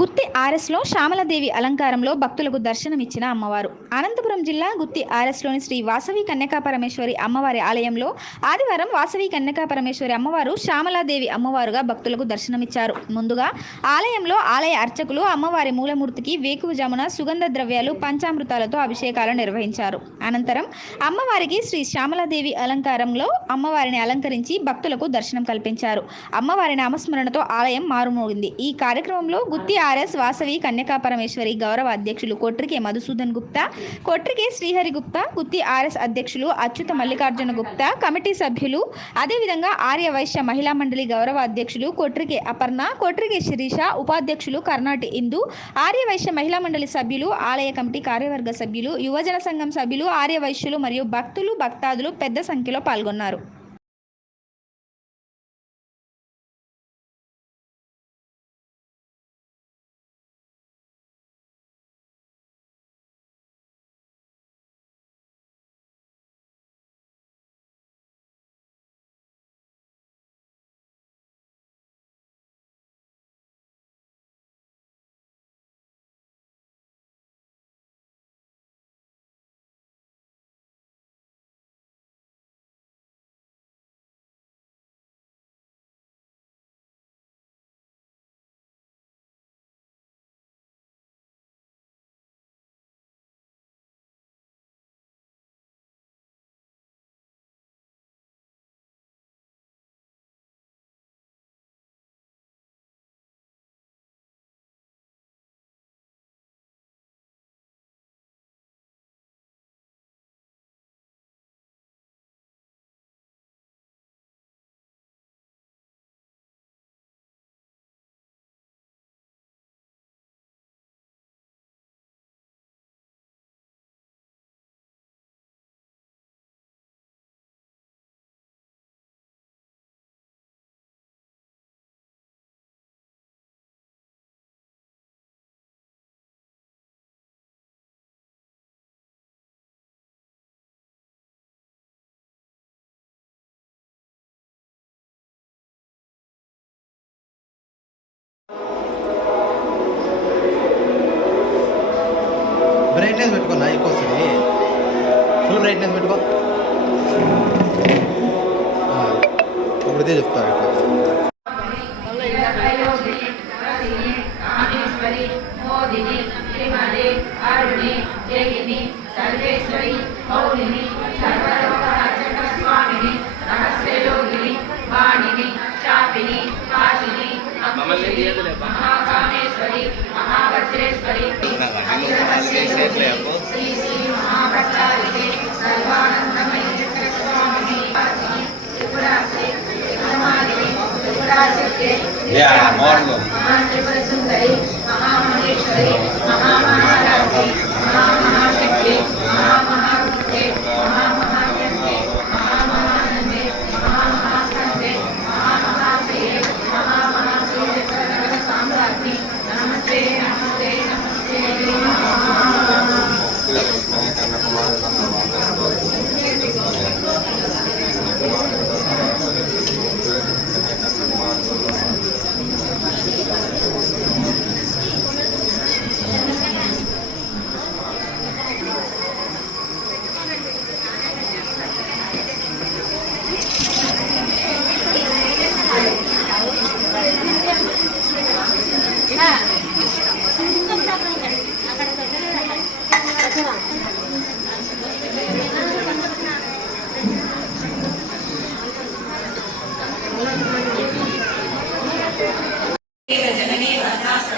గుత్తి ఆర్ఎస్లో శ్యామలదేవి అలంకారంలో భక్తులకు దర్శనమిచ్చిన అమ్మవారు. అనంతపురం జిల్లా గుత్తి ఆర్ఎస్లోని శ్రీ వాసవి కన్యకా పరమేశ్వరి అమ్మవారి ఆలయంలో ఆదివారం వాసవి కన్యకా పరమేశ్వరి అమ్మవారు శ్యామలాదేవి అమ్మవారుగా భక్తులకు దర్శనమిచ్చారు. ముందుగా ఆలయంలో ఆలయ అర్చకులు అమ్మవారి మూలమూర్తికి వేకువజామున సుగంధ ద్రవ్యాలు పంచామృతాలతో అభిషేకాలు నిర్వహించారు. అనంతరం అమ్మవారికి శ్రీ శ్యామలాదేవి అలంకారంలో అమ్మవారిని అలంకరించి భక్తులకు దర్శనం కల్పించారు. అమ్మవారి నామస్మరణతో ఆలయం మారుమోగింది. ఈ కార్యక్రమంలో గుత్తి ఆర్ఎస్ వాసవి కన్యకా పరమేశ్వరి గౌరవ అధ్యక్షులు కొట్రికే మధుసూదన్ గుప్తా కొట్రికే శ్రీహరి గుప్తా గుత్తి ఆర్ఎస్ అధ్యక్షులు అచ్యుత మల్లికార్జున గుప్తా కమిటీ సభ్యులు అదేవిధంగా ఆర్య వైశ్య మహిళా మండలి గౌరవ అధ్యక్షులు కొట్రికే అపర్ణ కొట్రికే శిరీష ఉపాధ్యక్షులు కర్ణాటి ఇందు ఆర్య వైశ్య మహిళా మండలి సభ్యులు ఆలయ కమిటీ కార్యవర్గ సభ్యులు యువజన సంఘం సభ్యులు ఆర్య వైశ్యులు మరియు భక్తులు భక్తాదులు పెద్ద సంఖ్యలో పాల్గొన్నారు. బ్రైట్నెస్ పెట్టుకో నా ఎక్కువ వస్తుంది. ఫుల్ బ్రైట్నెస్ పెట్టుకో. ఇప్పుడైతే చెప్తాను De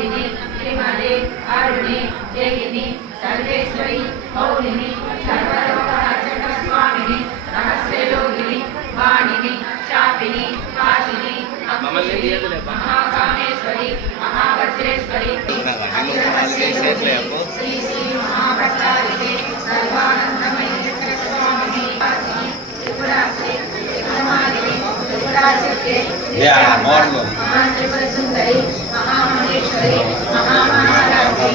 కౌలిని శ్రీమతి అరుణి జయిని సర్వేశ్వరి కౌలిని సర్వలోకరక్షక స్వామిని రహస్యయోగిని వాణిని శాపిని కాశిని మహాకామేశ్వరి మహావజ్రేశ్వరి శ్రీ శ్రీ మహాభట్టారిణి సర్వానందమయ స్వామిని త్రిపురాశ్రీ త్రిపురమాలిని త్రిపురాశక్తి సుందరి మహామహారాజే.